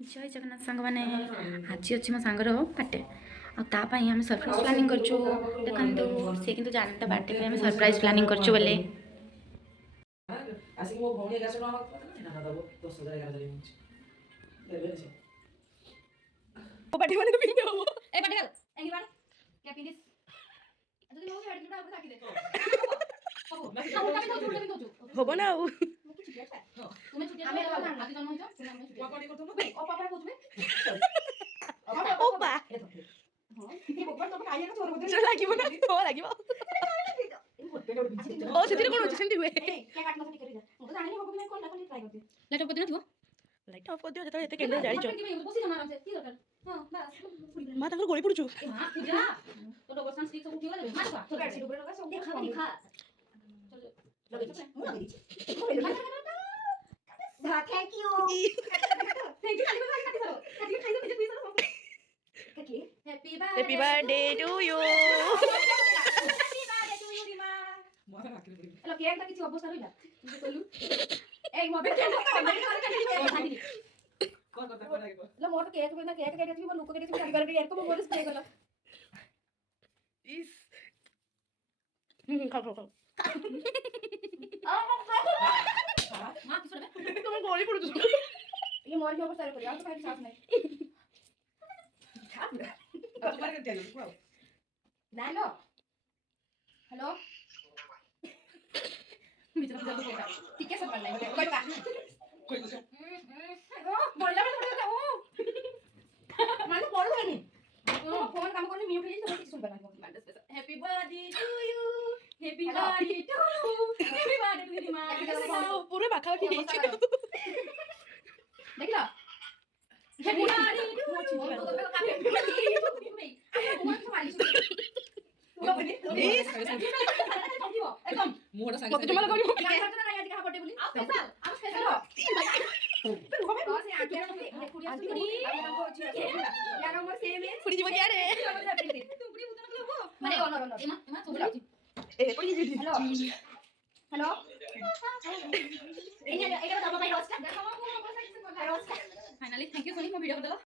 जय जगन्नाथ सांग मैंने आज अच्छी मो सांगर बर्थडे आपाई आम सरप्राइज प्लानिंग करछु देखो सी कि जानता बर्थडे पे आम सरप्राइज प्लानिंग करछु बोले ଆସିକି ମୋ ଭଉଣୀ ଏକା ଶୁଣ ନା ଦବ 10,000 11,000 ଏମିତି ଦେବେ ସେ ओ पार्टी वाले तो पिंदे हो ए पार्टी वाला एंगी बार क्या पिंदिस যদি মই হেড দুটা উপরে রাখি দে হবো না আমি তো হবো না ও তুমি ছুটি আমি আদি জন্ম হইছো তুমি আমি ছুটি কোন করতে নবে ও পাপা কোচবে ওপা হ্যাঁ কি বকবার তো কাইয়া কা চোর বদে লাগিব না ও লাগিব ও সেদিন কোন হচ্ছে সেমতি হুয়ে কে কাটনা সেটি করে যা মতো জানি হবো কি না কোন লাইট ট্রাই করতে লাইট অফ করে দিও লাইট অফ করে দিও যেটা এতে কেন্দ্র জানি চো বসি জানা আছে কি দরকার হ্যাঁ বাস মা তাকর গড়ি পড়ছু মা পূজা তো ডবল স্টিক সব উঠিও যাবে মা খা তো গাড়ি উপরে লগা সব খা চল লগে দিছি মু লগে দিছি ধা থ্যাংক ইউ খালি করে কাটি দাও কাটি খাই দাও নিজে তুই সব কাটি happy birthday to you happy birthday to you Rima মাথা রাখি দে এলো কেকটা কিছু অবস্থা হইলা তুই কইলু এই মোবাইল কেন কোন কথা কোন আগে लो मोर तो केक ना केक केक थी वो लोग केक थी अभी बार को मोर स्प्रे करला इस खा खा खा मां किस रे तुम गोली पड़ दो ये मोर के ऊपर सारे कर यार तो खाई साथ नहीं खा तुम्हारे के टेलो को हेलो हेलो बीच में जल्दी बोला ठीक है सब कर लेंगे कोई बात कोई बोलला में थोड़ा ओ মানে বড় হয়নি ফোন কাম করলে মিউট হয়ে যাচ্ছে কিছু শুনবে না happy birthday to you happy birthday to happy birthday to Rima পুরো মাখা কি হয়েছে দেখলা হ্যাপি বার্থডে টু ইউ তো কাকে ভাই তোমার তো মালিশ পুরো বলি একদম মোড়া সাইজ মত তোমার লাগি গান করতে না আজকে বার্থডে বলি স্পেশাল আমি স্পেশাল হবে বস আগে আমি কুড়ি আসছি আমি নাম করছি यार আমার সেম এ ফুড়ি দিব কি আরে তুমি বুঝতে না লাগবো মানে অনর অনর এমা এমা চলে যাচ্ছি এ পড়ি দিদি হ্যালো হ্যালো এই এটা দাও ভাই রোস্টটা দেখো আমার কোন অবস্থা কিছু করলা রোস্টটা ফাইনালি থ্যাংক ইউ সোনি মো ভিডিও করে দাও